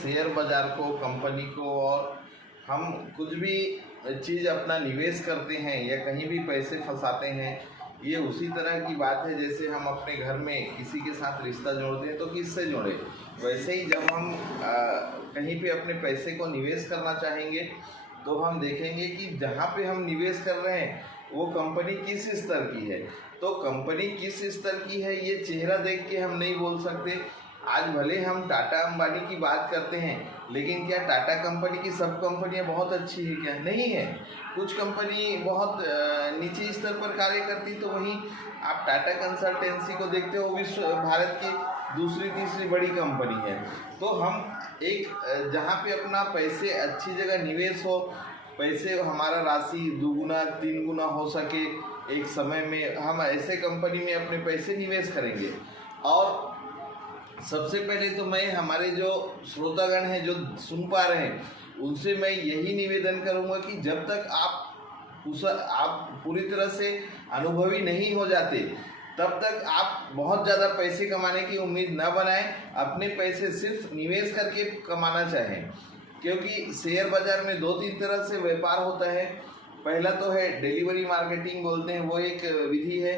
Share बाज़ार को, company को, और हम कुछ भी चीज़ अपना निवेश करते हैं या कहीं भी पैसे फंसाते हैं, ये उसी तरह की बात है जैसे हम अपने घर में किसी के साथ रिश्ता जोड़ते हैं तो किससे जोड़े। वैसे ही जब हम कहीं पे अपने पैसे को निवेश करना चाहेंगे तो हम देखेंगे कि जहाँ पे हम निवेश कर रहे हैं वो कंपनी किस स्तर की है। तो कंपनी किस स्तर की है ये चेहरा देख के हम नहीं बोल सकते। आज भले हम टाटा अंबानी की बात करते हैं, लेकिन क्या टाटा कंपनी की सब कंपनियां बहुत अच्छी है? क्या नहीं है। कुछ कंपनी बहुत नीचे स्तर पर कार्य करती, तो वहीं आप टाटा कंसल्टेंसी को देखते हो, विश्व भारत की दूसरी तीसरी बड़ी कंपनी है। तो हम एक जहाँ पे अपना पैसे अच्छी जगह निवेश हो, पैसे हमारा राशि दुगुना तीन गुना हो सके एक समय में, हम ऐसे कंपनी में अपने पैसे निवेश करेंगे। और सबसे पहले तो मैं हमारे जो श्रोतागण हैं जो सुन पा रहे हैं उनसे मैं यही निवेदन करूंगा कि जब तक आप पूरी तरह से अनुभवी नहीं हो जाते तब तक आप बहुत ज़्यादा पैसे कमाने की उम्मीद न बनाएं। अपने पैसे सिर्फ निवेश करके कमाना चाहें, क्योंकि शेयर बाज़ार में दो तीन तरह से व्यापार होता है। पहला तो है डिलीवरी मार्केटिंग बोलते हैं, वो एक विधि है।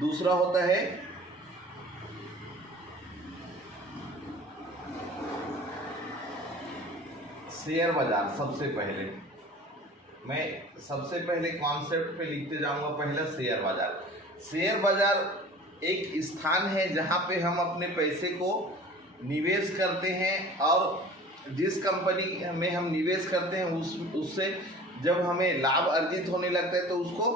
दूसरा होता है शेयर बाज़ार। सबसे पहले कॉन्सेप्ट पे लिखते जाऊंगा। पहला शेयर बाज़ार। शेयर बाज़ार एक स्थान है जहां पे हम अपने पैसे को निवेश करते हैं, और जिस कंपनी में हम निवेश करते हैं उससे जब हमें लाभ अर्जित होने लगता है तो उसको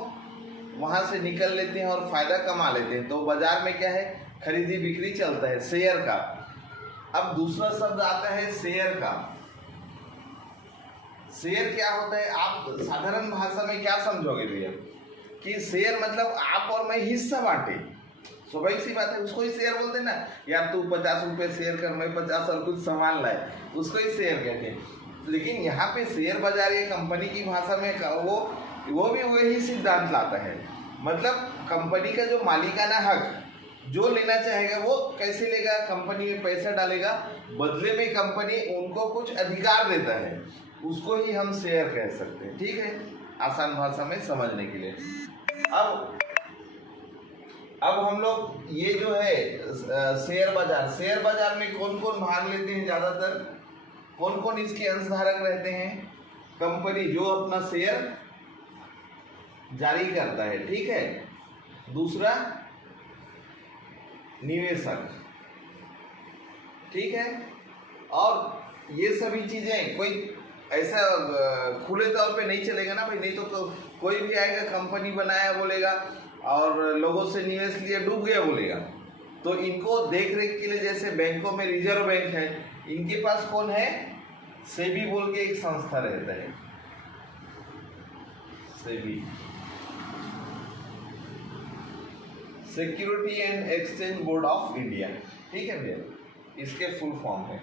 वहां से निकल लेते हैं और फ़ायदा कमा लेते हैं। तो बाज़ार में क्या है, खरीदी बिक्री चलता है शेयर का। अब दूसरा शब्द आता है शेयर का। शेयर क्या होता है, आप साधारण भाषा में क्या समझोगे भैया कि शेयर मतलब आप और मैं हिस्सा बांटे। स्वाभाविक सी बात है, उसको ही शेयर बोलते हैं ना। यार तू 50 रुपये शेयर कर, मैं 50 और कुछ सामान लाए, उसको ही शेयर कहते हैं। लेकिन यहाँ पे शेयर बाजार ये कंपनी की भाषा में वो भी वही सिद्धांत लाता है। मतलब कंपनी का जो मालिकाना हक जो लेना चाहेगा वो कैसे लेगा, कंपनी में पैसा डालेगा, बदले में कंपनी उनको कुछ अधिकार देता है, उसको ही हम शेयर कह सकते हैं। ठीक है, आसान भाषा में समझने के लिए। अब हम लोग ये जो है शेयर बाजार में कौन कौन भाग लेते हैं, ज़्यादातर कौन कौन इसके अंशधारक रहते हैं? कंपनी जो अपना शेयर जारी करता है, ठीक है। दूसरा निवेशक, ठीक है। और ये सभी चीज़ें कोई ऐसा खुले तौर पे नहीं चलेगा ना भाई, नहीं तो कोई भी आएगा कंपनी बनाया बोलेगा और लोगों से निवेश लिया डूब गया बोलेगा। तो इनको देख रेख के लिए जैसे बैंकों में रिजर्व बैंक है, इनके पास कौन है, सेबी बोल के एक संस्था रहता है, SEBI, security and exchange board of India, ठीक है भैया, इसके फुल फॉर्म है।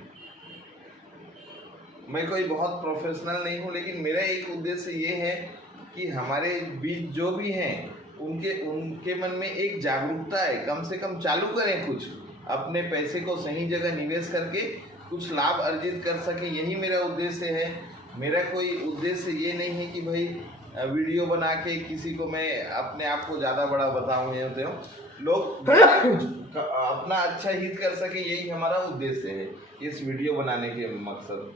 मैं कोई बहुत प्रोफेशनल नहीं हूँ, लेकिन मेरा एक उद्देश्य ये है कि हमारे बीच जो भी हैं उनके मन में एक जागरूकता है, कम से कम चालू करें, कुछ अपने पैसे को सही जगह निवेश करके कुछ लाभ अर्जित कर सके, यही मेरा उद्देश्य है। मेरा कोई उद्देश्य ये नहीं है कि भाई वीडियो बना के किसी को मैं अपने आप को ज़्यादा बड़ा बताऊँ, ये तो लोग अपना अच्छा हित कर सके, यही हमारा उद्देश्य है इस वीडियो बनाने के मकसद।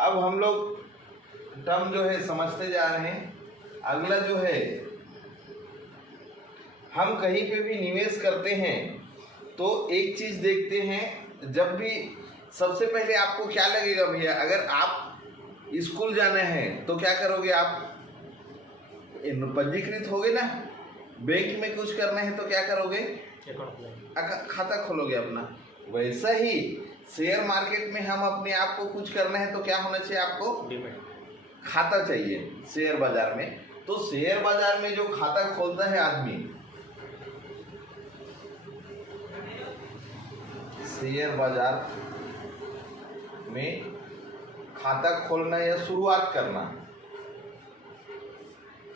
अब हम लोग टर्म जो है समझते जा रहे हैं। अगला जो है, हम कहीं पे भी निवेश करते हैं तो एक चीज़ देखते हैं, जब भी सबसे पहले आपको क्या लगेगा भैया, अगर आप स्कूल जाना है तो क्या करोगे, आप पंजीकृत होगे ना, बैंक में कुछ करना है तो क्या करोगे, खाता खोलोगे अपना। वैसा ही शेयर मार्केट में हम अपने आप को कुछ करना है तो क्या होना चाहिए, आपको खाता चाहिए शेयर बाजार में। तो शेयर बाजार में जो खाता खोलता है आदमी, शेयर बाजार में खाता खोलना या शुरुआत करना,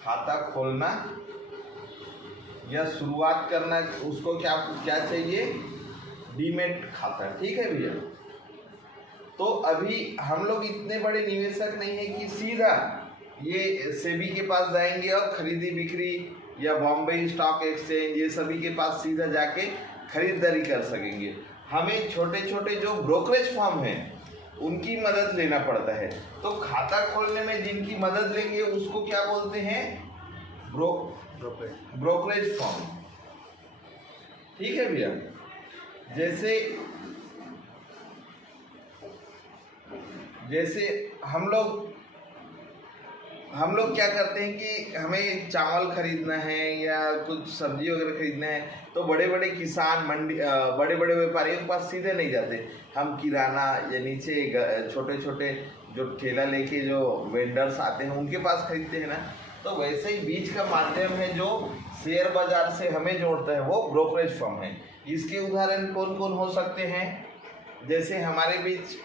खाता खोलना या शुरुआत करना, उसको क्या चाहिए, डीमेट खाता, ठीक है भैया। तो अभी हम लोग इतने बड़े निवेशक नहीं है कि सीधा ये सेबी के पास जाएंगे और खरीदी बिक्री या बॉम्बे स्टॉक एक्सचेंज ये सभी के पास सीधा जाके खरीदारी कर सकेंगे। हमें छोटे छोटे जो ब्रोकरेज फर्म हैं उनकी मदद लेना पड़ता है। तो खाता खोलने में जिनकी मदद लेंगे उसको क्या बोलते हैं? Brokerage firm. ठीक है भैया। जैसे हम लोग क्या करते हैं कि हमें चावल खरीदना है या कुछ सब्जी वगैरह खरीदना है तो बड़े बड़े किसान मंडी बड़े बड़े व्यापारियों के पास सीधे नहीं जाते। हम किराना या नीचे छोटे छोटे जो ठेला लेके जो वेंडर्स आते हैं उनके पास खरीदते हैं ना। तो वैसे ही बीच का माध्यम है जो शेयर बाजार से हमें जोड़ता है वो ब्रोकरेज फर्म है। इसके उदाहरण कौन कौन हो सकते हैं? जैसे हमारे बीच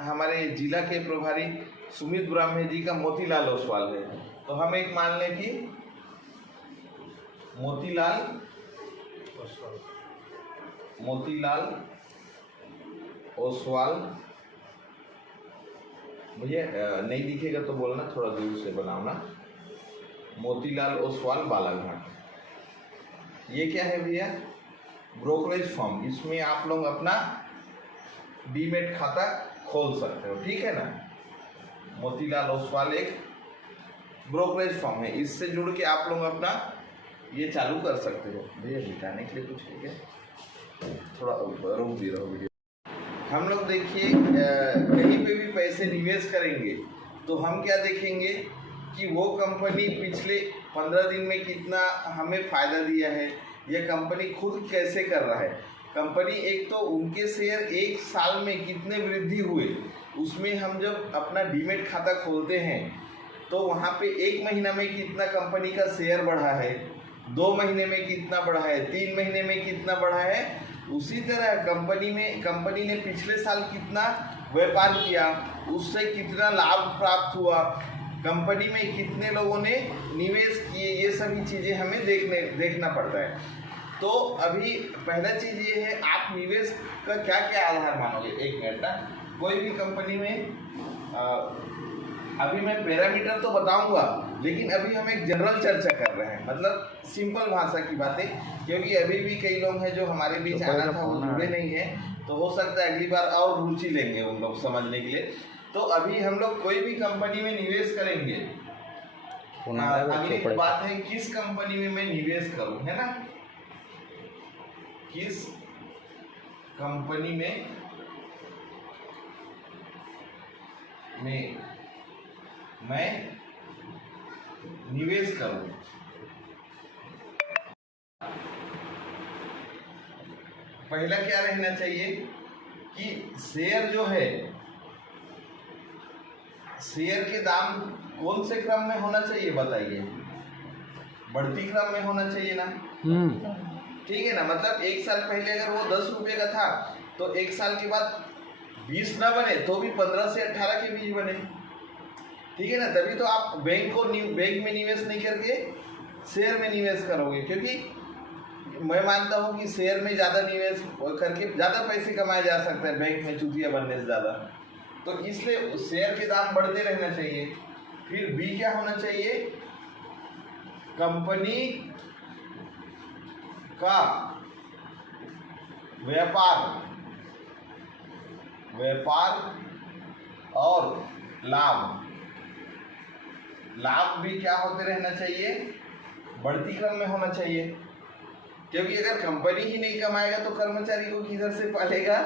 हमारे जिला के प्रभारी सुमित ब्राह्मणे जी का मोतीलाल ओसवाल है। तो हम एक मान लें कि मोतीलाल ओसवाल। भैया नहीं दिखेगा तो बोलना, थोड़ा दूर से बनाना। मोतीलाल ओसवाल बालाघाट। ये क्या है भैया? Brokerage firm. इसमें आप लोग अपना डीमेट खाता खोल सकते हो। ठीक है ना। मोतीलाल ओसवाल एक ब्रोकरेज फर्म है। इससे जुड़ के आप लोग अपना ये चालू कर सकते हो। भैया बिठाने के लिए कुछ है क्या? थोड़ा रुक भी रहो वीडियो। हम लोग देखिए कहीं पे भी पैसे निवेश करेंगे तो हम क्या देखेंगे कि वो कंपनी पिछले 15 दिन में कितना हमें फ़ायदा दिया है या कंपनी खुद कैसे कर रहा है। कंपनी एक तो उनके शेयर एक साल में कितने वृद्धि हुए, उसमें हम जब अपना डीमेट खाता खोलते हैं तो वहाँ पे 1 महीना में कितना कंपनी का शेयर बढ़ा है, 2 महीने में कितना बढ़ा है, 3 महीने में कितना बढ़ा है। उसी तरह कंपनी ने पिछले साल कितना व्यापार किया, उससे कितना लाभ प्राप्त हुआ, कंपनी में कितने लोगों ने निवेश किए, ये सभी चीज़ें हमें देखना पड़ता है। तो अभी पहला चीज़ ये है, आप निवेश का क्या क्या आधार मानोगे? एक मिनट ना। कोई भी कंपनी में अभी मैं पैरामीटर तो बताऊंगा, लेकिन अभी हम एक जनरल चर्चा कर रहे हैं, मतलब सिंपल भाषा की बातें, क्योंकि अभी भी कई लोग हैं जो हमारे बीच आना था वो जुड़े नहीं है। तो हो सकता है अगली बार और रुचि लेंगे उन लोग समझने के लिए। तो अभी हम लोग कोई भी कंपनी में निवेश करेंगे, अगली बात है किस कंपनी में मैं निवेश करूं, है ना। किस कंपनी में मैं निवेश करूं। पहला क्या रहना चाहिए कि शेयर जो है, शेयर के दाम कौन से क्रम में होना चाहिए बताइए? बढ़ती क्रम में होना चाहिए ना। ठीक है ना। मतलब 1 साल पहले अगर वो 10 रुपये का था तो 1 साल के बाद 20 ना बने तो भी 15 से 18 के बीच बने। ठीक है ना। तभी तो आप बैंक में निवेश नहीं करके शेयर में निवेश करोगे, क्योंकि मैं मानता हूँ कि शेयर में ज़्यादा निवेश करके ज़्यादा पैसे कमाया जा सकता है बैंक में चूतिया बनने से ज़्यादा। तो इसलिए शेयर के दाम बढ़ते रहना चाहिए। फिर बी क्या होना चाहिए? कंपनी का व्यापार और लाभ भी क्या होते रहना चाहिए? बढ़ती क्रम में होना चाहिए। क्योंकि अगर कंपनी ही नहीं कमाएगा तो कर्मचारी को किधर से पालेगा।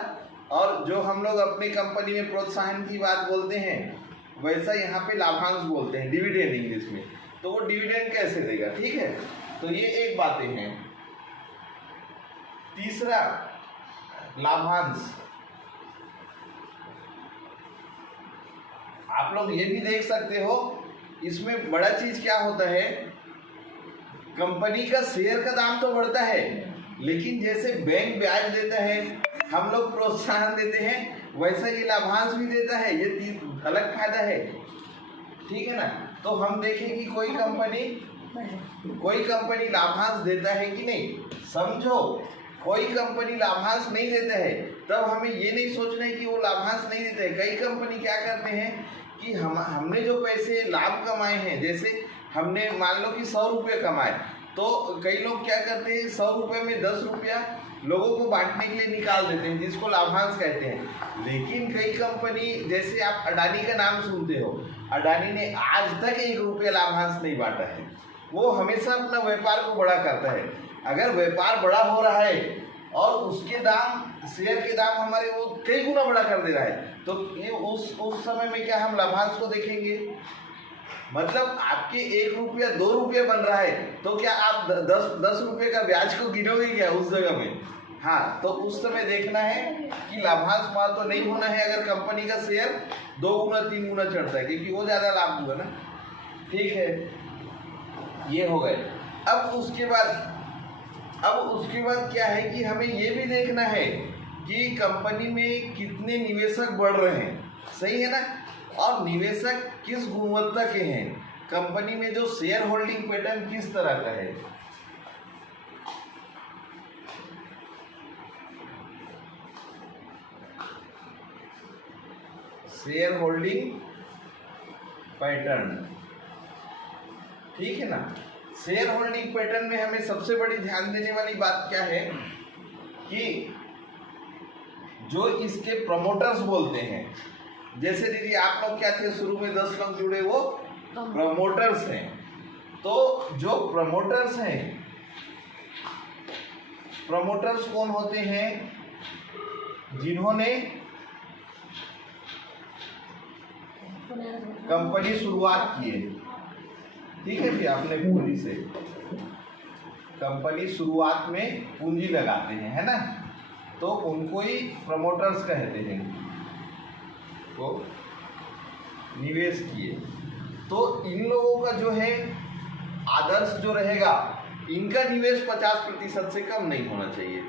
और जो हम लोग अपनी कंपनी में प्रोत्साहन की बात बोलते हैं वैसा यहाँ पे लाभांश बोलते हैं, डिविडेंड इंग्लिश में। तो वो डिविडेंड कैसे देगा? ठीक है। तो ये एक बातें हैं। तीसरा लाभांश। आप लोग ये भी देख सकते हो, इसमें बड़ा चीज क्या होता है, कंपनी का शेयर का दाम तो बढ़ता है, लेकिन जैसे बैंक ब्याज देता है, हम लोग प्रोत्साहन देते हैं, वैसा ये लाभांश भी देता है। ये अलग फायदा है। ठीक है ना। तो हम देखें कि कोई कंपनी लाभांश देता है कि नहीं। समझो कोई कंपनी लाभांश नहीं देता है तब हमें ये नहीं सोचना है कि वो लाभांश नहीं देते हैं। कई कंपनी क्या करते हैं कि हमने जो पैसे लाभ कमाए हैं, जैसे हमने मान लो कि 100 रुपये कमाए, तो कई लोग क्या करते हैं 100 रुपये में 10 रुपया लोगों को बांटने के लिए निकाल देते हैं, जिसको लाभांश कहते हैं। लेकिन कई कंपनी, जैसे आप अडानी का नाम सुनते हो, अडानी ने आज तक 1 रुपया लाभांश नहीं बांटा है। वो हमेशा अपना व्यापार को बड़ा करता है। अगर व्यापार बड़ा हो रहा है और उसके दाम, शेयर के दाम हमारे वो कई गुना बड़ा कर दे रहा है, तो ये उस समय में क्या हम लाभांश को देखेंगे? मतलब आपके 1 रुपया 2 रुपये बन रहा है, तो क्या आप 10 रुपये का ब्याज को गिनोगे क्या उस जगह में? हाँ, तो उस समय देखना है कि लाभांश माल तो नहीं होना है अगर कंपनी का शेयर 2 गुना 3 गुना चढ़ता है, क्योंकि वो ज़्यादा लाभ होगा ना। ठीक है, ये हो गए। अब उसके बाद क्या है कि हमें ये भी देखना है कि कंपनी में कितने निवेशक बढ़ रहे हैं, सही है ना, और निवेशक किस गुणवत्ता के हैं, कंपनी में जो शेयर होल्डिंग पैटर्न किस तरह का है। शेयर होल्डिंग पैटर्न, ठीक है ना। शेयर होल्डिंग पैटर्न में हमें सबसे बड़ी ध्यान देने वाली बात क्या है कि जो इसके प्रमोटर्स बोलते हैं, जैसे दीदी आप लोग क्या थे शुरू में 10 लोग जुड़े, वो प्रमोटर्स हैं। तो जो प्रमोटर्स हैं, प्रमोटर्स कौन होते हैं? जिन्होंने कंपनी शुरुआत की है, ठीक है जी, आपने पूंजी से कंपनी शुरुआत में पूंजी लगाते हैं, है ना, तो उनको ही प्रमोटर्स कहते हैं। तो निवेश किए, तो इन लोगों का जो है आदर्श जो रहेगा, इनका निवेश 50% से कम नहीं होना चाहिए।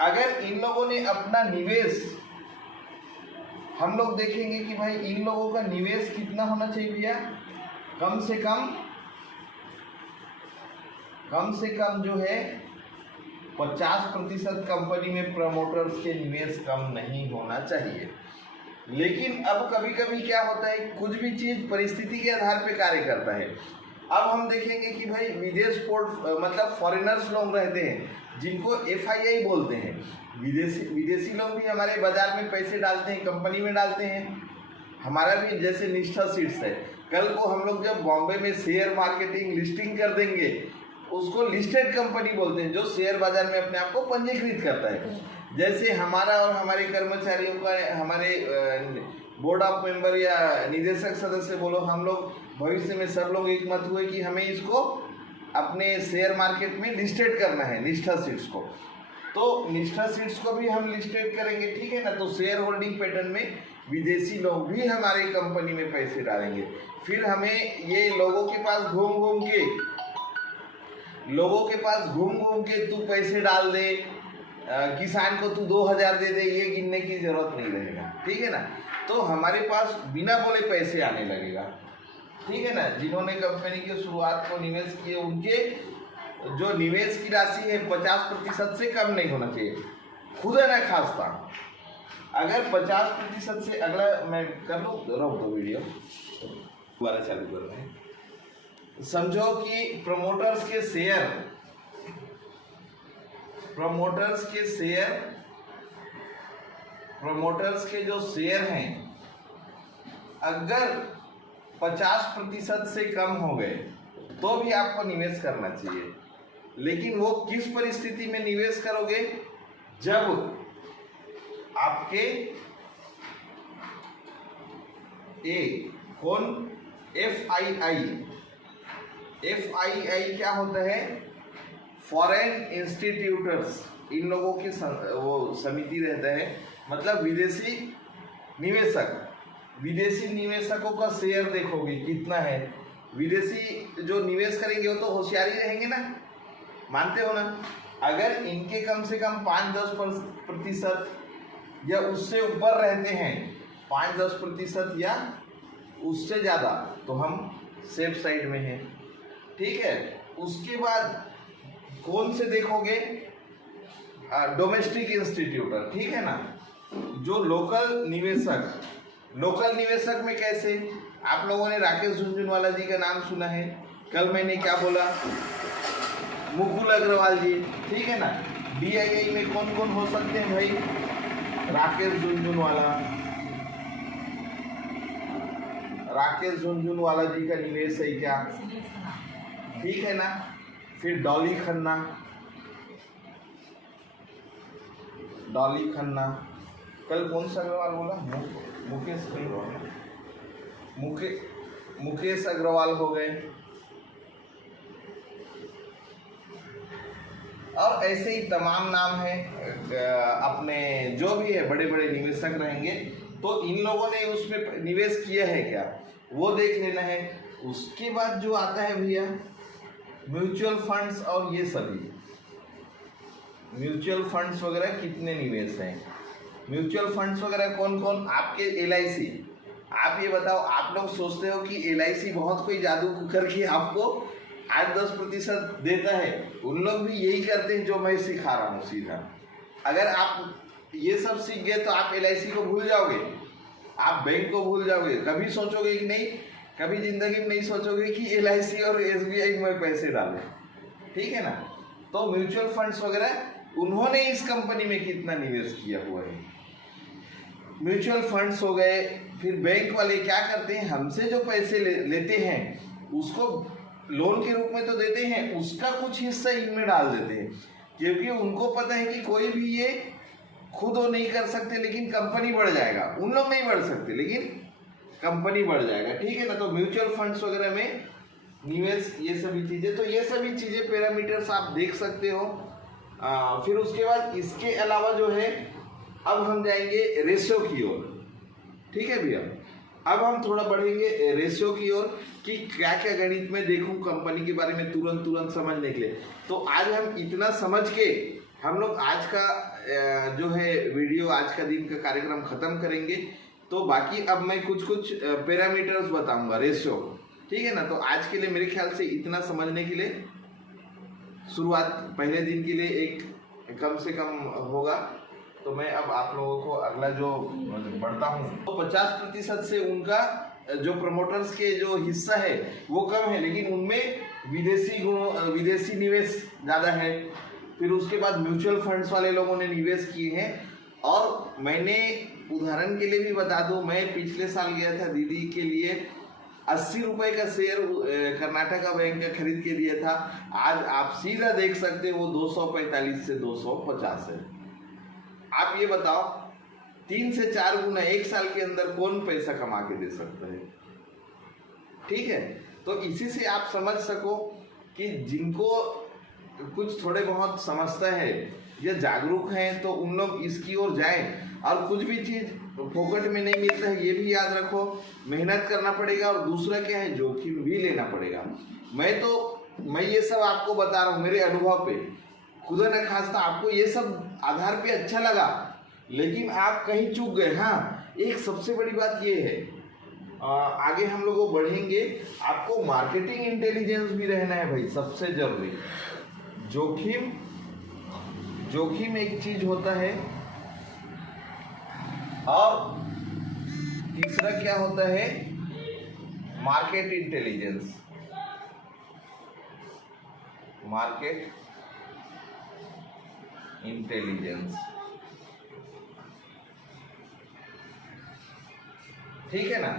अगर इन लोगों ने अपना निवेश, हम लोग देखेंगे कि भाई इन लोगों का निवेश कितना होना चाहिए भैया, कम से कम जो है 50% कंपनी में प्रमोटर्स के निवेश कम नहीं होना चाहिए। लेकिन अब कभी कभी क्या होता है, कुछ भी चीज़ परिस्थिति के आधार पे कार्य करता है। अब हम देखेंगे कि भाई विदेश मतलब फॉरेनर्स लोग रहते हैं जिनको FII बोलते हैं, विदेशी लोग भी हमारे बाजार में पैसे डालते हैं, कंपनी में डालते हैं। हमारा भी जैसे निष्ठा सीड्स है, कल को हम लोग जब बॉम्बे में शेयर मार्केटिंग लिस्टिंग कर देंगे, उसको लिस्टेड कंपनी बोलते हैं, जो शेयर बाजार में अपने आप को पंजीकृत करता है। जैसे हमारा और हमारे कर्मचारियों का, हमारे बोर्ड ऑफ मेंबर या निदेशक सदस्य बोलो, हम लोग भविष्य में सब लोग एक मत हुए कि हमें इसको अपने शेयर मार्केट में लिस्टेड करना है, निष्ठा सीड्स को। तो निष्ठा सीड्स को भी हम लिस्टेड करेंगे, ठीक है ना। तो शेयर होल्डिंग पैटर्न में विदेशी लोग भी हमारी कंपनी में पैसे डालेंगे। फिर हमें ये लोगों के पास घूम घूम के तू पैसे डाल दे, किसान को तू 2000 दे दे, ये गिनने की जरूरत नहीं रहेगा, ठीक है ना। तो हमारे पास बिना बोले पैसे आने लगेगा, ठीक है ना। जिन्होंने कंपनी की शुरुआत को निवेश किए, उनके जो निवेश की राशि है 50% से कम नहीं होना चाहिए। खुदा न खास्ता अगर 50% से, अगला मैं कर लूँ, रोक दो वीडियो, दोबारा चालू कर रहे हैं। समझो कि प्रमोटर्स के जो शेयर हैं, अगर 50% से कम हो गए तो भी आपको निवेश करना चाहिए। लेकिन वो किस परिस्थिति में निवेश करोगे, जब आपके FII क्या होता है, फॉरेन इंस्टीट्यूटर्स, इन लोगों की वो समिति रहता है, मतलब विदेशी निवेशकों का शेयर देखोगे कितना है। विदेशी जो निवेश करेंगे वो तो होशियारी रहेंगे ना, मानते हो ना। अगर इनके कम से कम 5-10% या उससे ऊपर रहते हैं, 5-10% या उससे ज़्यादा, तो हम सेफ साइड में हैं, ठीक है। उसके बाद कौन से देखोगे, डोमेस्टिक इंस्टीट्यूटर, ठीक है ना। जो लोकल निवेशक में कैसे, आप लोगों ने राकेश झुनझुनवाला जी का नाम सुना है। कल मैंने क्या बोला, मुकुल अग्रवाल जी, ठीक है ना। DII में कौन कौन हो सकते हैं भाई, राकेश झुनझुनवाला जी का निवेश है क्या, ठीक है ना। फिर डॉली खन्ना, कल कौन सा अग्रवाल बोला, मुकेश अग्रवाल हो गए। और ऐसे ही तमाम नाम है अपने, जो भी है बड़े बड़े निवेशक रहेंगे, तो इन लोगों ने उसमें निवेश किया है क्या वो देख लेना है। उसके बाद जो आता है भैया म्यूचुअल फंड्स, और ये सभी म्यूचुअल फंड्स वगैरह कितने निवेश हैं, म्यूचुअल फंड्स वगैरह कौन कौन, आपके LIC, आप ये बताओ। आप लोग सोचते हो कि LIC बहुत कोई जादू करके आपको 8-10% देता है, उन लोग भी यही करते हैं जो मैं सिखा रहा हूँ सीधा। अगर आप ये सब सीख गए तो आप LIC को भूल जाओगे, आप बैंक को भूल जाओगे, कभी सोचोगे कि नहीं, कभी जिंदगी में नहीं सोचोगे कि LIC और SBI में पैसे डालें, ठीक है ना। तो म्यूचुअल फंड्स वगैरह उन्होंने इस कंपनी में कितना निवेश किया हुआ है, म्यूचुअल फंड्स हो गए। फिर बैंक वाले क्या करते हैं, हमसे जो पैसे लेते हैं उसको लोन के रूप में तो देते हैं, उसका कुछ हिस्सा इनमें डाल देते हैं, क्योंकि उनको पता है कि कोई भी ये खुद वो नहीं कर सकते, लेकिन कंपनी बढ़ जाएगा। उन लोग नहीं बढ़ सकते लेकिन कंपनी बढ़ जाएगा, ठीक है ना। तो म्यूचुअल फंड्स वगैरह में निवेश, ये सभी चीज़ें, तो ये सभी चीज़ें पैरामीटर्स आप देख सकते हो। फिर उसके बाद इसके अलावा जो है, अब हम जाएंगे रेशियो की ओर, ठीक है भैया। अब हम थोड़ा बढ़ेंगे रेशियो की ओर कि क्या क्या गणित में देखूं कंपनी के बारे में तुरंत समझने के लिए। तो आज हम इतना समझ के हम लोग आज का जो है वीडियो, आज का दिन का कार्यक्रम खत्म करेंगे। तो बाकी अब मैं कुछ पैरामीटर्स बताऊंगा रेशियो, ठीक है ना। तो आज के लिए मेरे ख्याल से इतना समझने के लिए, शुरुआत पहले दिन के लिए एक कम से कम होगा। तो मैं अब आप लोगों को अगला जो बढ़ता हूँ, तो 50% से उनका जो प्रमोटर्स के जो हिस्सा है वो कम है, लेकिन उनमें विदेशी निवेश ज़्यादा है। फिर उसके बाद म्यूचुअल फंड्स वाले लोगों ने निवेश किए हैं। और मैंने उदाहरण के लिए भी बता दूं, मैं पिछले साल गया था दीदी के लिए 80 रुपए का शेयर कर्नाटका बैंक का खरीद के दिया था। आज आप सीधा देख सकते हैं वो 245 से 250 है। आप ये बताओ 3 से 4 गुना एक साल के अंदर कौन पैसा कमा के दे सकता है, ठीक है। तो इसी से आप समझ सको कि जिनको कुछ थोड़े बहुत समझता है या जागरूक हैं, तो उन लोग इसकी ओर जाएं। और कुछ भी चीज़ फोकट में नहीं मिलता है, ये भी याद रखो, मेहनत करना पड़ेगा। और दूसरा क्या है, जोखिम भी लेना पड़ेगा। मैं ये सब आपको बता रहा हूँ मेरे अनुभव पे, खुदा न खास्ता आपको ये सब आधार पे अच्छा लगा, लेकिन आप कहीं चूक गए। हाँ, एक सबसे बड़ी बात ये है, आगे हम लोग बढ़ेंगे, आपको मार्केटिंग इंटेलिजेंस भी रहना है भाई, सबसे जरूरी। जोखिम एक चीज होता है, और तीसरा क्या होता है, मार्केट इंटेलिजेंस। ठीक है ना,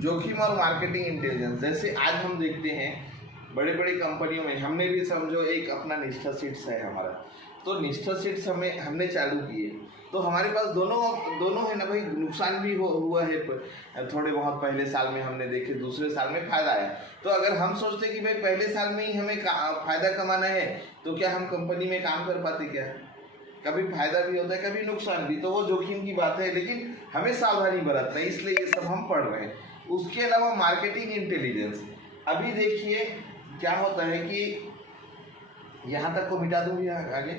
जोखिम और मार्केटिंग इंटेलिजेंस। जैसे आज हम देखते हैं बड़े बड़ी कंपनियों में, हमने भी समझो एक अपना निष्ठा सीट्स है हमारा, तो निष्ठा सीट्स हमने चालू किए, तो हमारे पास दोनों है ना भाई। नुकसान भी हुआ है थोड़े बहुत, पहले साल में हमने देखे, दूसरे साल में फायदा आया। तो अगर हम सोचते कि भाई पहले साल में ही हमें फायदा कमाना है, तो क्या हम कंपनी में काम कर पाते क्या? कभी फायदा भी होता है, कभी नुकसान भी, तो वो जोखिम की बात है, लेकिन हमें सावधानी बरतना है, इसलिए ये सब हम पढ़ रहे हैं। उसके अलावा मार्केटिंग इंटेलिजेंस, अभी देखिए क्या होता है कि यहाँ तक को मिटा दूंगी आगे,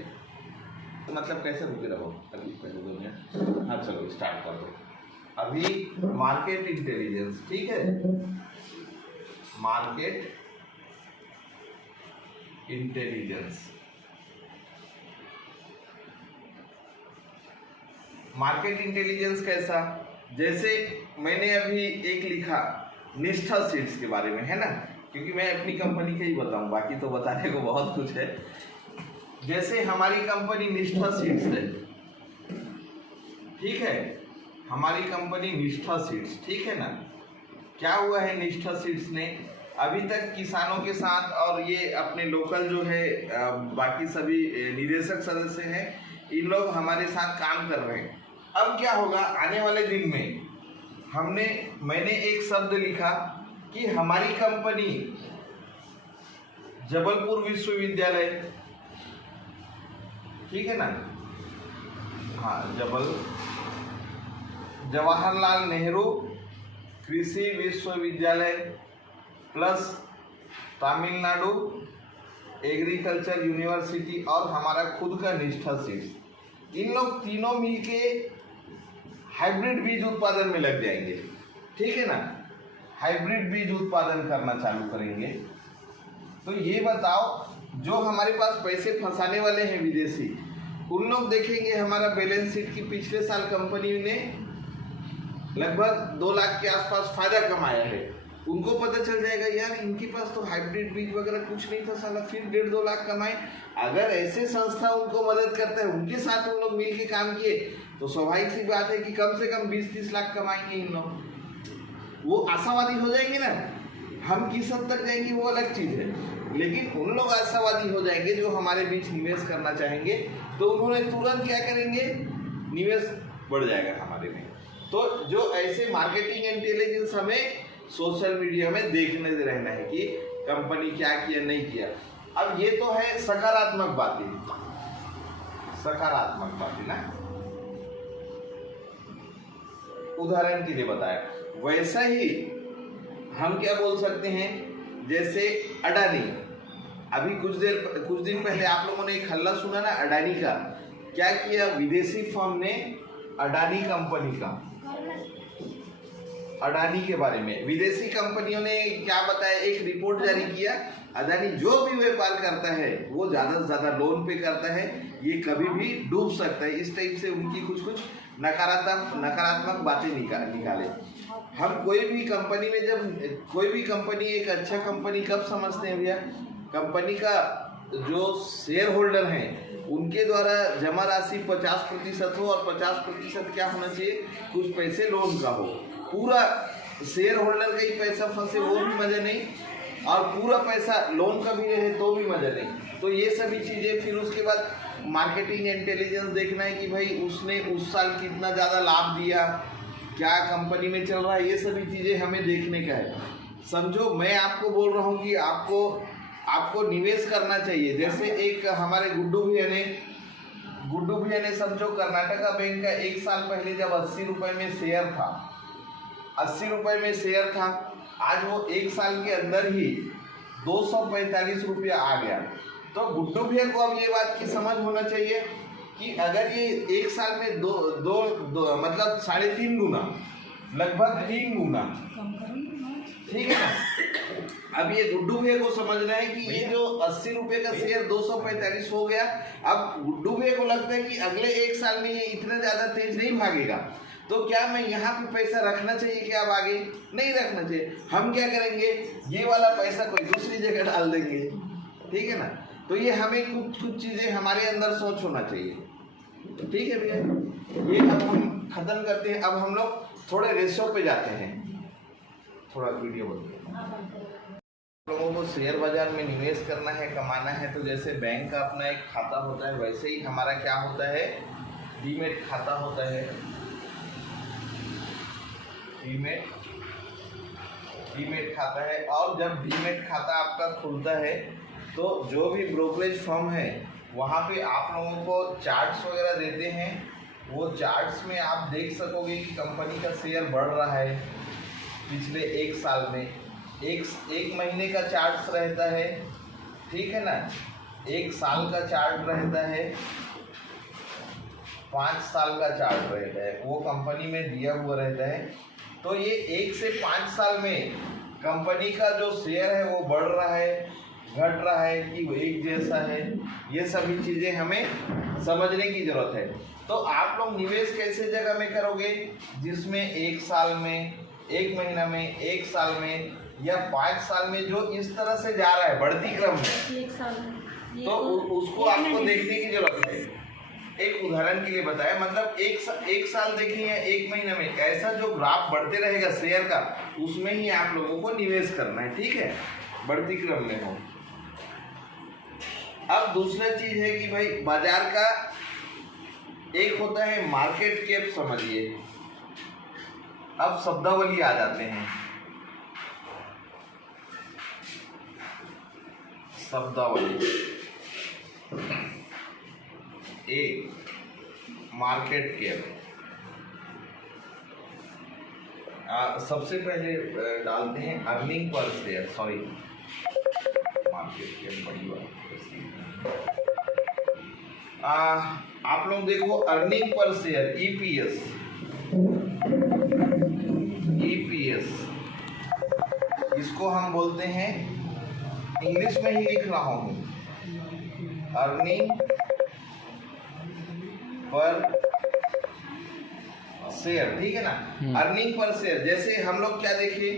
तो मतलब कैसे रुके रहो अभी पहले 2 मिनट। हाँ चलो स्टार्ट कर दो। अभी मार्केट इंटेलिजेंस, ठीक है, मार्केट इंटेलिजेंस। मार्केट इंटेलिजेंस कैसा, जैसे मैंने अभी एक लिखा निष्ठा सीड्स के बारे में, है ना, क्योंकि मैं अपनी कंपनी का ही बताऊं, बाकी तो बताने को बहुत कुछ है। जैसे हमारी कंपनी निष्ठा सीड्स है, ठीक है, हमारी कंपनी निष्ठा सीड्स, ठीक है ना। क्या हुआ है निष्ठा सीड्स ने, अभी तक किसानों के साथ और ये अपने लोकल जो है बाकी सभी निदेशक सदस्य हैं, इन लोग हमारे साथ काम कर रहे हैं। अब क्या होगा आने वाले दिन में, मैंने एक शब्द लिखा कि हमारी कंपनी जबलपुर विश्वविद्यालय, ठीक है ना, हाँ, जवाहरलाल नेहरू कृषि विश्वविद्यालय प्लस तमिलनाडु एग्रीकल्चर यूनिवर्सिटी और हमारा खुद का निष्ठा सीड्स, इन लोग तीनों मिलके हाइब्रिड बीज उत्पादन में लग जाएंगे, ठीक है ना, हाइब्रिड बीज उत्पादन करना चालू करेंगे। तो ये बताओ जो हमारे पास पैसे फंसाने वाले हैं विदेशी, उन लोग देखेंगे हमारा बैलेंस शीट की पिछले साल कंपनी ने लगभग 2 लाख के आसपास फायदा कमाया है, उनको पता चल जाएगा यार इनके पास तो हाइब्रिड बीज वगैरह कुछ नहीं था साला, फिर 1.5-2 लाख कमाए। अगर ऐसे संस्था उनको मदद करता है, उनके साथ उन लोग मिलके काम किए, तो स्वाभाविक सी बात है कि कम से कम 20-30 लाख कमाएंगे इन लोग। वो आशावादी हो जाएंगे ना, हम किस हद तक जाएंगे वो अलग चीज़ है, लेकिन उन लोग आशावादी हो जाएंगे जो हमारे बीच निवेश करना चाहेंगे, तो उन्होंने तुरंत क्या करेंगे, निवेश बढ़ जाएगा हमारे में। तो जो ऐसे मार्केटिंग इंटेलिजेंस हमें सोशल मीडिया में देखने दे रहना है कि कंपनी क्या किया नहीं किया। अब ये तो है सकारात्मक बातें, सकारात्मक बातें ना, उदाहरण के लिए बताया। वैसा ही हम क्या बोल सकते हैं, जैसे अडानी, अभी कुछ दिन पहले आप लोगों ने एक हल्ला सुना ना अडानी का, क्या किया विदेशी फर्म ने अडानी कंपनी का, अडानी के बारे में विदेशी कंपनियों ने क्या बताया, एक रिपोर्ट जारी किया, अडानी जो भी व्यापार करता है वो ज़्यादा से ज़्यादा लोन पे करता है, ये कभी भी डूब सकता है, इस टाइप से उनकी कुछ नकारात्मक बातें निकाले। हम कोई भी कंपनी में, जब कोई भी कंपनी एक अच्छा कंपनी कब समझते हैं भैया, कंपनी का जो शेयर होल्डर हैं उनके द्वारा जमा राशि 50% हो और 50% क्या होना चाहिए, कुछ पैसे लोन का हो, पूरा शेयर होल्डर का ही पैसा फंसे वो भी मजा नहीं, और पूरा पैसा लोन का भी रहे तो भी मजा नहीं। तो ये सभी चीज़ें, फिर उसके बाद मार्केटिंग इंटेलिजेंस देखना है कि भाई उसने उस साल कितना ज़्यादा लाभ दिया, क्या कंपनी में चल रहा है, ये सभी चीज़ें हमें देखने का है। समझो मैं आपको बोल रहा हूँ कि आपको निवेश करना चाहिए। जैसे एक हमारे गुड्डू भैया ने समझो कर्नाटका बैंक का 1 साल पहले जब 80 रुपये में शेयर था, 80 रुपये में शेयर था, आज वो 1 साल के अंदर ही 245 रुपया आ गया। तो गुड्डू भैया को अब ये बात की समझ होना चाहिए कि अगर ये 1 साल में दो मतलब 3.5 गुना, लगभग 3 गुना, ठीक है ना। अब ये गुड्डू भैया को समझना है कि ये जो 80 रुपये का शेयर 245 हो गया, अब गुड्डू भैया को लगता है कि अगले 1 साल में ये इतना ज़्यादा तेज नहीं भागेगा, तो क्या मैं यहाँ पे पैसा रखना चाहिए, क्या अब आगे नहीं रखना चाहिए। हम क्या करेंगे, ये वाला पैसा कोई दूसरी जगह डाल देंगे, ठीक है ना। तो ये हमें कुछ चीज़ें हमारे अंदर सोच होना चाहिए, ठीक है भैया। ये अब हम खत्म करते हैं, अब हम लोग थोड़े रेशो पे जाते हैं, थोड़ा वीडियो बोलते हैं। लोगों को शेयर बाजार में निवेश करना है, कमाना है, तो जैसे बैंक का अपना एक खाता होता है, वैसे ही हमारा क्या होता है, डीमेट खाता होता है। डीमेट खाता है, और जब डीमेट खाता आपका खुलता है तो जो भी ब्रोकरेज फर्म है वहाँ पे आप लोगों को चार्ट्स वगैरह देते हैं, वो चार्ट्स में आप देख सकोगे कि कंपनी का शेयर बढ़ रहा है पिछले 1 साल में। एक महीने का चार्ट रहता है, ठीक है ना, 1 साल का चार्ट रहता है, 5 साल का चार्ट रहता है, वो कंपनी में दिया हुआ रहता है। तो ये 1 से 5 साल में कंपनी का जो शेयर है वो बढ़ रहा है, घट रहा है कि वो एक जैसा है, ये सभी चीज़ें हमें समझने की ज़रूरत है। तो आप लोग निवेश कैसे जगह में करोगे, जिसमें 1 साल में, 1 महीना में, 1 साल में या 5 साल में, जो इस तरह से जा रहा है बढ़ती क्रम में, 1 साल में, तो उसको आपको देखने की जरूरत है। एक उदाहरण के लिए बताया, मतलब एक साल देखें या 1 महीना में, ऐसा जो ग्राफ बढ़ते रहेगा शेयर का, उसमें ही आप लोगों को निवेश करना है, ठीक है, बढ़ती क्रम में हो। अब दूसरा चीज है कि भाई बाजार का एक होता है मार्केट कैप, समझिए। अब शब्दावली आ जाते हैं, शब्दावली। एक मार्केट कैप, सबसे पहले डालते हैं earning per share, sorry market cap बड़ी बात। आप लोग देखो अर्निंग पर शेयर, ईपीएस, इसको हम बोलते हैं, इंग्लिश में ही लिख रहा हूं, अर्निंग पर शेयर, ठीक है ना। अर्निंग पर शेयर, जैसे हम लोग क्या देखिए,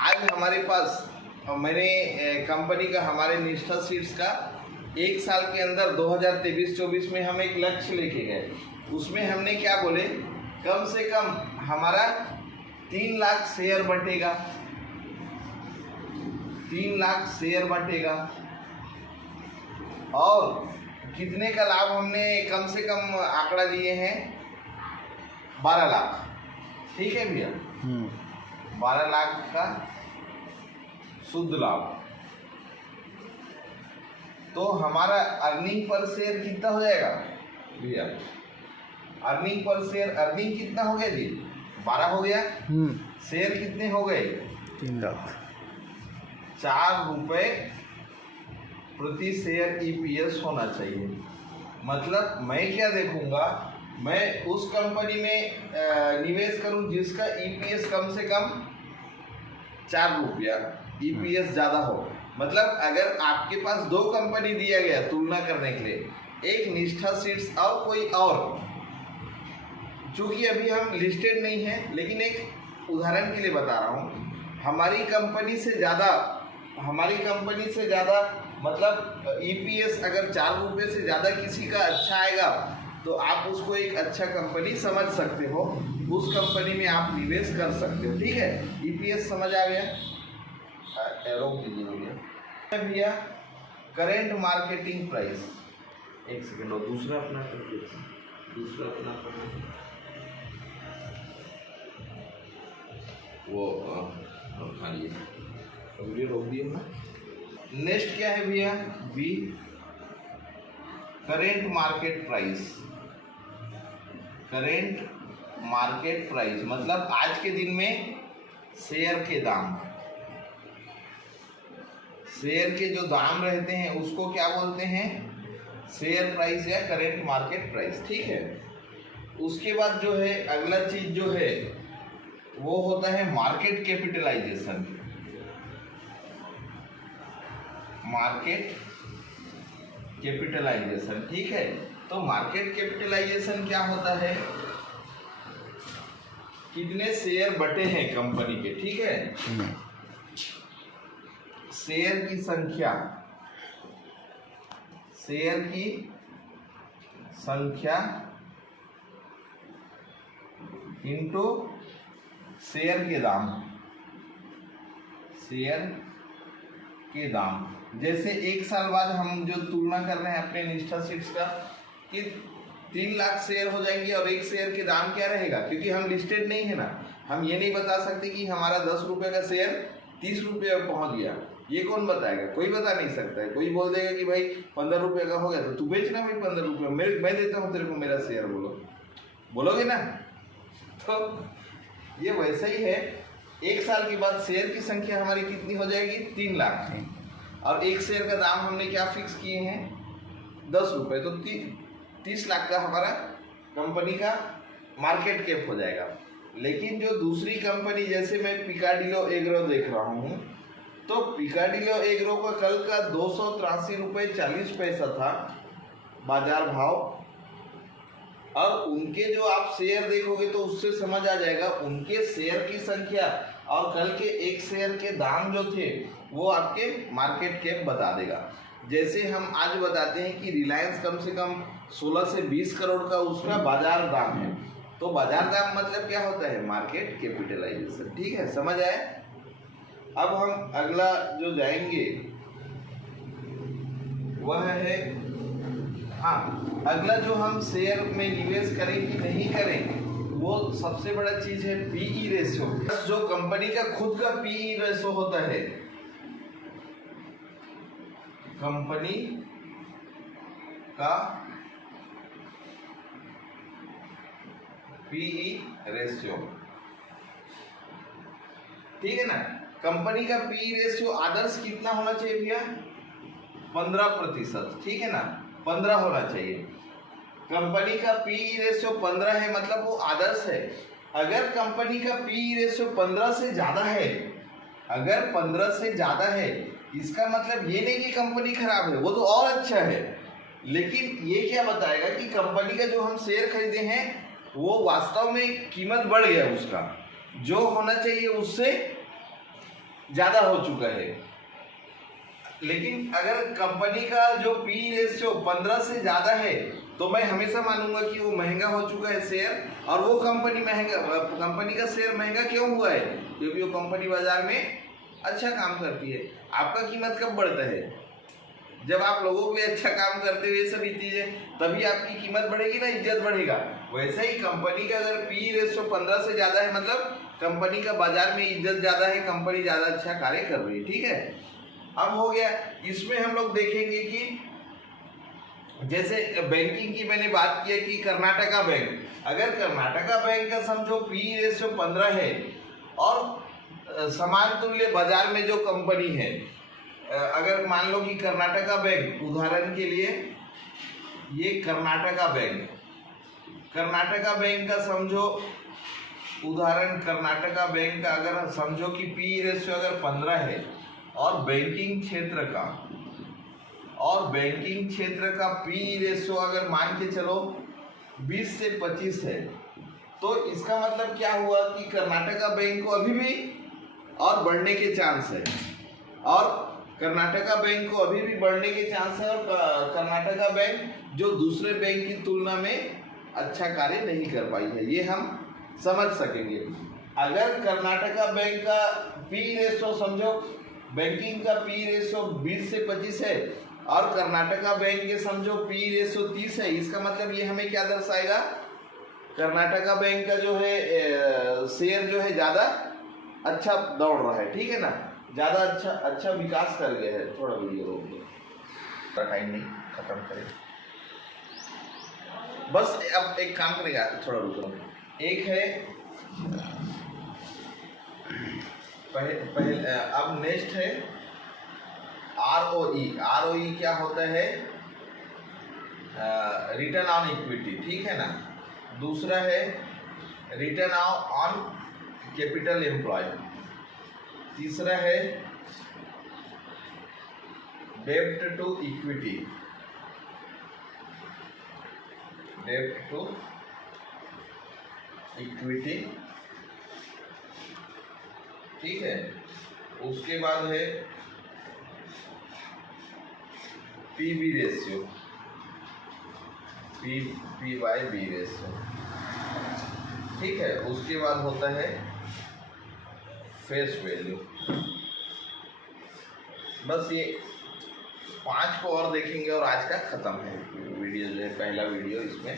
आज हमारे पास, मैंने कंपनी का, हमारे निष्ठा सीड्स का 1 साल के अंदर 2023-24 में हम एक लक्ष्य लेके गए। उसमें हमने क्या बोले, कम से कम हमारा 3 लाख शेयर बटेगा, 3 लाख शेयर बटेगा, और कितने का लाभ हमने कम से कम आंकड़ा लिए हैं, 12 लाख, ठीक है भैया, 12 लाख का शुद्ध लाभ। तो हमारा अर्निंग पर शेयर कितना हो जाएगा भैया, अर्निंग पर शेयर, अर्निंग कितना हो गया जी, 12 हो गया, शेयर कितने हो गए, 3 लाख, 4 रुपए प्रति शेयर ईपीएस होना चाहिए। मतलब मैं क्या देखूंगा, मैं उस कंपनी में निवेश करूं जिसका ईपीएस कम से कम 4 रुपया ईपीएस ज़्यादा हो। मतलब अगर आपके पास 2 कंपनी दिया गया तुलना करने के लिए, एक निष्ठा सीड्स और कोई और, चूंकि अभी हम लिस्टेड नहीं है, लेकिन एक उदाहरण के लिए बता रहा हूँ, हमारी कंपनी से ज़्यादा मतलब ईपीएस अगर 4 रुपये से ज़्यादा किसी का अच्छा आएगा, तो आप उसको एक अच्छा कंपनी समझ सकते हो, उस कंपनी में आप निवेश कर सकते हो, ठीक है। ईपीएस समझ आ गया, रोक दीजिए भैया। करेंट मार्केटिंग प्राइस, एक सेकेंड, और दूसरा अपना वो खा लिए, वीडियो रोक दिए ना। नेक्स्ट क्या है भैया, B, current market price. Current market price मतलब आज के दिन में शेयर के दाम, शेयर के जो दाम रहते हैं उसको क्या बोलते हैं, शेयर प्राइस या करेंट मार्केट प्राइस, ठीक है। उसके बाद जो है अगला चीज जो है वो होता है मार्केट कैपिटलाइजेशन। मार्केट कैपिटलाइजेशन, ठीक है। तो मार्केट कैपिटलाइजेशन क्या होता है, कितने शेयर बटे हैं कंपनी के, ठीक है, शेयर की संख्या, शेयर की संख्या इंटू शेयर के दाम, शेयर के दाम। जैसे 1 साल बाद हम जो तुलना कर रहे हैं अपने निष्ठा सीड्स का, कि 3 लाख शेयर हो जाएंगे और 1 शेयर के दाम क्या रहेगा, क्योंकि हम लिस्टेड नहीं है ना, हम ये नहीं बता सकते कि हमारा 10 रुपये का शेयर 30 रुपये पहुंच गया, ये कौन बताएगा, कोई बता नहीं सकता है। कोई बोल देगा कि भाई 15 रुपये का हो गया तो तू बेचना भाई 15 रुपये, मैं देता हूँ तेरे को मेरा शेयर, बोलोगे ना। तो ये वैसा ही है, 1 साल के बाद शेयर की संख्या हमारी कितनी हो जाएगी, 3 लाख, और 1 शेयर का दाम हमने क्या फिक्स किए हैं, 10 रुपये, तो 30 लाख का हमारा कंपनी का मार्केट कैप हो जाएगा। लेकिन जो दूसरी कंपनी, जैसे मैं पिकाडिलो एग्रो देख रहा हूँ, तो पिकाडिलो एग्रो का कल का 283 रुपये 40 पैसा था बाजार भाव, और उनके जो आप शेयर देखोगे तो उससे समझ आ जाएगा उनके शेयर की संख्या और कल के एक शेयर के दाम जो थे वो आपके मार्केट कैप बता देगा। जैसे हम आज बताते हैं कि रिलायंस कम से कम 16 से 20 करोड़ का उसका बाजार दाम है, तो बाजार दाम मतलब क्या होता है, मार्केट कैपिटलाइजेशन। ठीक है, समझ आए। अब हम अगला जो जाएंगे वह है, हाँ, अगला जो हम शेयर में निवेश करें कि नहीं करें, वो सबसे बड़ा चीज है पीई रेशियो। जो कंपनी का खुद का पीई रेशियो होता है, कंपनी का पीई रेशियो, ठीक है ना। कंपनी का पीई रेशियो आदर्श कितना होना चाहिए भैया, 15%, ठीक है ना, 15 होना चाहिए। कंपनी का पीई रेशियो 15 है मतलब वो आदर्श है। अगर कंपनी का पीई रेशियो 15 से ज्यादा है, अगर 15 से ज्यादा है, इसका मतलब ये नहीं कि कंपनी खराब है, वो तो और अच्छा है, लेकिन ये क्या बताएगा कि कंपनी का जो हम शेयर खरीदे हैं वो वास्तव में कीमत बढ़ गया, उसका जो होना चाहिए उससे ज्यादा हो चुका है। लेकिन अगर कंपनी का जो पी रेशियो 15 से ज्यादा है तो मैं हमेशा मानूंगा कि वो महंगा हो चुका है शेयर, और वो कंपनी का शेयर महंगा क्यों हुआ है, क्योंकि वो कंपनी बाजार में अच्छा काम करती है। आपका कीमत कब बढ़ता है, जब आप लोगों के लिए अच्छा काम करते हुए सभी चीजें, तभी आपकी कीमत बढ़ेगी ना, इज्जत बढ़ेगा। वैसे ही कंपनी का अगर पी रेशियो 15 से ज्यादा है मतलब कंपनी का बाजार में इज्जत ज्यादा है, कंपनी ज्यादा अच्छा कार्य कर रही है। ठीक है, अब हो गया। इसमें हम लोग देखेंगे कि जैसे बैंकिंग की मैंने बात की कि कर्नाटका बैंक, अगर कर्नाटका बैंक का समझो पी रेशियो 15 है और समान तुल्य बाजार में जो कंपनी है, अगर मान लो कि कर्नाटका बैंक, उदाहरण के लिए ये कर्नाटका बैंक का समझो उदाहरण, कर्नाटका बैंक का अगर समझो कि पी रेशियो अगर 15 है और बैंकिंग क्षेत्र का पी रेशियो अगर मान के चलो 20 से 25 है, तो इसका मतलब क्या हुआ कि कर्नाटका बैंक को अभी भी और बढ़ने के चांस है, और कर्नाटका बैंक को अभी भी बढ़ने के चांस है, और कर्नाटका बैंक जो दूसरे बैंक की तुलना में अच्छा कार्य नहीं कर पाई है, ये हम समझ सकेंगे। अगर कर्नाटका बैंक का पी रेशियो समझो, बैंकिंग का पी रेशियो 20 से 25 है और कर्नाटका बैंक के समझो पी रेशियो 30 है, इसका मतलब ये हमें क्या दर्शाएगा, कर्नाटका बैंक का जो है शेयर जो है ज्यादा अच्छा दौड़ रहा है। ठीक है ना, ज्यादा अच्छा विकास कर गया है। थोड़ा वीडियो रोक दो, टाइम नहीं, खत्म करें बस। अब एक काम करेगा, थोड़ा रुको। एक है पहले अब नेक्स्ट है ROE क्या होता है, रिटर्न ऑन इक्विटी, ठीक है ना। दूसरा है रिटर्न ऑन कैपिटल एम्प्लॉय। तीसरा है डेब्ट टू इक्विटी, ठीक है। उसके बाद है PB रेशियो, P/B रेशियो, ठीक है। उसके बाद होता है फेस वैल्यू। बस ये 5 को और देखेंगे और आज का खत्म है वीडियो, जो है पहला वीडियो। इसमें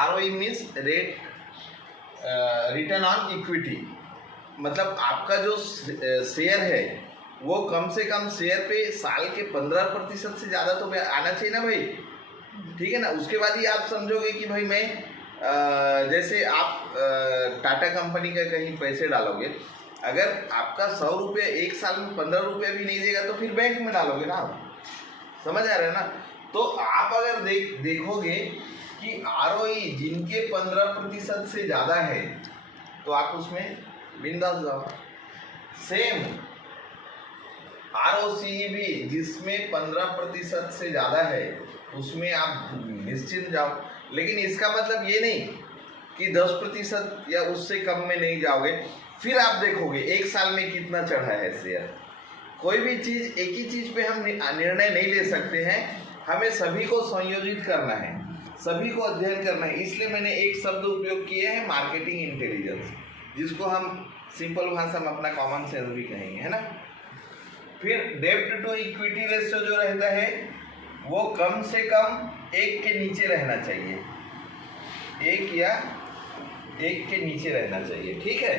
ROE means return on equity, मतलब आपका जो शेयर है वो कम से कम शेयर पे साल के 15% से ज़्यादा तो आना चाहिए ना भाई, ठीक है ना। उसके बाद ही आप समझोगे कि भाई मैं जैसे आप टाटा कंपनी का कहीं पैसे डालोगे, अगर आपका 100 रुपये एक साल में 15 रुपये भी नहीं देगा तो फिर बैंक में डालोगे ना, समझ आ रहा है ना। तो आप अगर देखोगे कि ROE जिनके 15% से ज़्यादा है तो आप उसमें बिंदास जाओ। सेम ROCE भी जिसमें 15% से ज़्यादा है उसमें आप निश्चिंत जाओ। लेकिन इसका मतलब ये नहीं कि 10% या उससे कम में नहीं जाओगे। फिर आप देखोगे 1 साल में कितना चढ़ा है शेयर। कोई भी चीज़ एक ही चीज़ पे हम निर्णय नहीं ले सकते हैं, हमें सभी को संयोजित करना है, सभी को अध्ययन करना है। इसलिए मैंने एक शब्द उपयोग किए हैं, मार्केटिंग इंटेलिजेंस, जिसको हम सिंपल भाषा में अपना कॉमन सेंस भी कहेंगे, है ना। फिर डेब्ट टू इक्विटी रेशियो जो रहता है वो कम से कम 1 के नीचे रहना चाहिए, 1 या 1 के नीचे रहना चाहिए, ठीक है।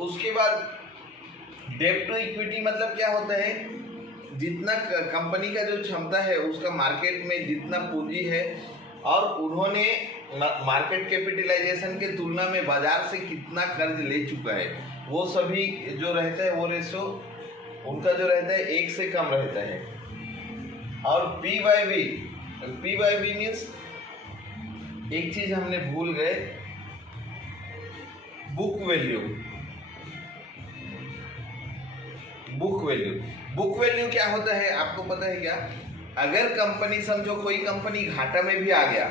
उसके बाद डेब्ट टू इक्विटी मतलब क्या होता है, जितना कंपनी का जो क्षमता है, उसका मार्केट में जितना पूंजी है और उन्होंने मार्केट कैपिटलाइजेशन के तुलना में बाजार से कितना कर्ज ले चुका है, वो सभी जो रहता है वो रेशो उनका जो रहता है 1 से कम रहता है। और पी बाई वी मीन्स एक चीज हमने भूल गए, बुक वैल्यू क्या होता है आपको पता है क्या? अगर कंपनी, समझो कोई कंपनी घाटा में भी आ गया,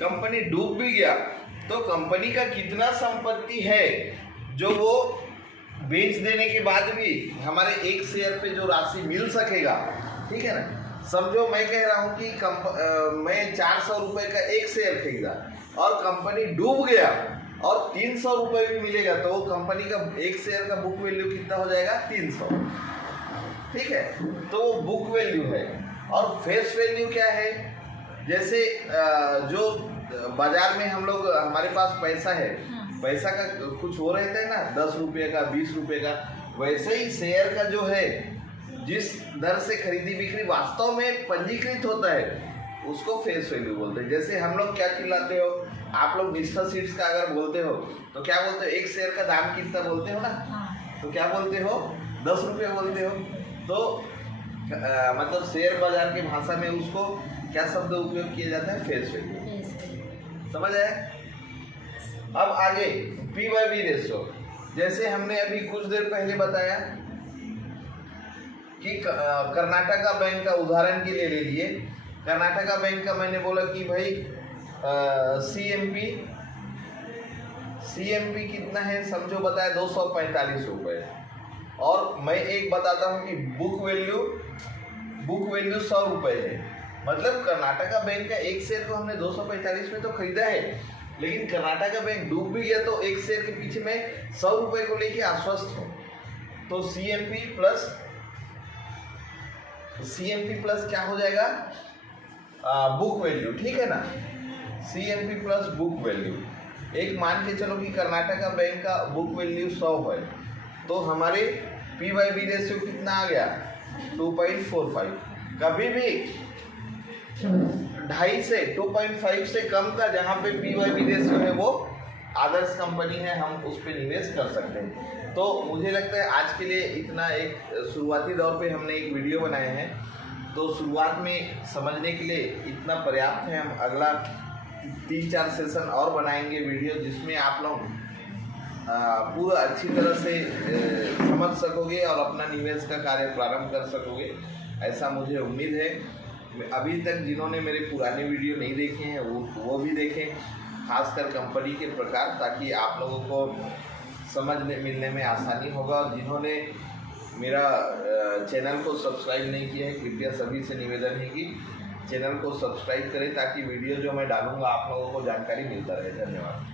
कंपनी डूब भी गया, तो कंपनी का कितना संपत्ति है जो वो बेच देने के बाद भी हमारे 1 शेयर पे जो राशि मिल सकेगा, ठीक है ना। समझो मैं कह रहा हूँ कि मैं 400 रुपए का 1 शेयर खरीदा और कंपनी डूब गया और 300 रुपए भी मिलेगा, तो वो कंपनी का 1 शेयर का बुक वैल्यू कितना हो जाएगा? 300, ठीक है। तो वो बुक वैल्यू है। और फेस वैल्यू क्या है? जैसे जो बाजार में हम लोग, हमारे पास पैसा है, पैसा का कुछ हो रहता है ना, 10 रुपये का, 20 रुपये का, वैसे ही शेयर का जो है, जिस दर से खरीदी बिक्री वास्तव में पंजीकृत होता है, उसको फेस वैल्यू बोलते हैं। जैसे हम लोग क्या चिल्लाते हो, आप लोग निष्ठा सीड्स का अगर बोलते हो तो क्या बोलते हो? 1 शेयर का दाम कितना बोलते हो ना, तो क्या बोलते हो? 10 रुपये बोलते हो। तो मतलब शेयर बाजार की भाषा में उसको क्या शब्द उपयोग किया जाता है? Face value. समझ आया? अब आगे पी बाई वी रेशियो, जैसे हमने अभी कुछ देर पहले बताया कि कर्नाटका बैंक का उदाहरण के लिए ले लिए। कर्नाटका बैंक का मैंने बोला कि भाई सीएमपी कितना है, समझो बताया 245 रुपये। और मैं एक बताता हूँ कि बुक वैल्यू 100 रुपये है। मतलब कर्नाटका बैंक का 1 शेयर को हमने 245 में तो खरीदा है, लेकिन कर्नाटका बैंक डूब भी गया तो 1 शेयर के पीछे मैं 100 रुपये को लेके आश्वस्त हूँ। तो सीएमपी प्लस क्या हो जाएगा? बुक वैल्यू, ठीक है ना। CMP plus book value. एक मान के चलो कि कर्नाटका बैंक का बुक वैल्यू 100 है, तो हमारे पी बाई वी रेशियो कितना आ गया? 2.45। कभी भी 2.5 से 2.5 से कम का जहाँ पे पी बाई वी रेशियो है वो आदर्श कंपनी है, हम उस पर निवेश कर सकते हैं। तो मुझे लगता है आज के लिए इतना, एक शुरुआती दौर पे हमने एक वीडियो बनाए हैं, तो शुरुआत में समझने के लिए इतना पर्याप्त है। हम अगला 3-4 सेशन और बनाएंगे वीडियो, जिसमें आप लोग पूरा अच्छी तरह से समझ सकोगे और अपना निवेश का कार्य प्रारंभ कर सकोगे, ऐसा मुझे उम्मीद है। अभी तक जिन्होंने मेरे पुराने वीडियो नहीं देखे हैं वो भी देखें, खासकर कंपनी के प्रकार, ताकि आप लोगों को समझने मिलने में आसानी होगा। और जिन्होंने मेरा चैनल को सब्सक्राइब नहीं किया है, कृपया सभी से निवेदन है कि चैनल को सब्सक्राइब करें, ताकि वीडियो जो मैं डालूंगा आप लोगों को जानकारी मिलता रहे। धन्यवाद।